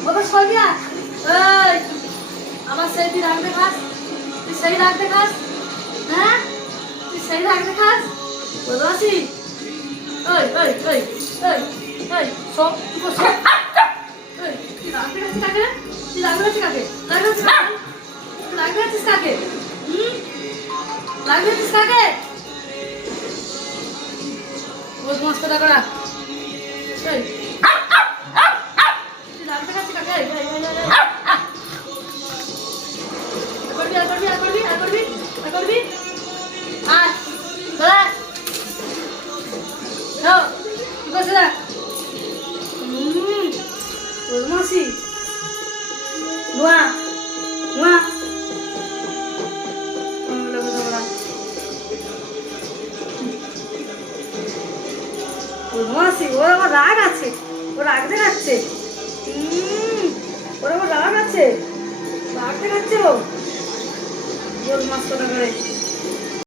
ওকে সরিয়া এই আমার সেই তুই রাখতে খাস তুই সেই রাখতে খাস হ্যাঁ তুই সেই রাখতে খাস বদমাসি ওই ওই ওই ওই ওই সব তুই সব ওই তুই রাখতে খাস কাকে তুই রাখতে খাস কাকে রাখতে খাস কাকে রাখতে খাস কাকে বদমাস কথা করা এই তুই রাখতে খাস কাকে করবি আয় চলে যাও কি করছিস বদমাসি নোয়া নোয়া বদমাসি ওর আমার রাগ আছে ও রাগ দেখাচ্ছে ওর আমার রাগ আছে রাগ দেখাচ্ছে ও বদমাস কথা করে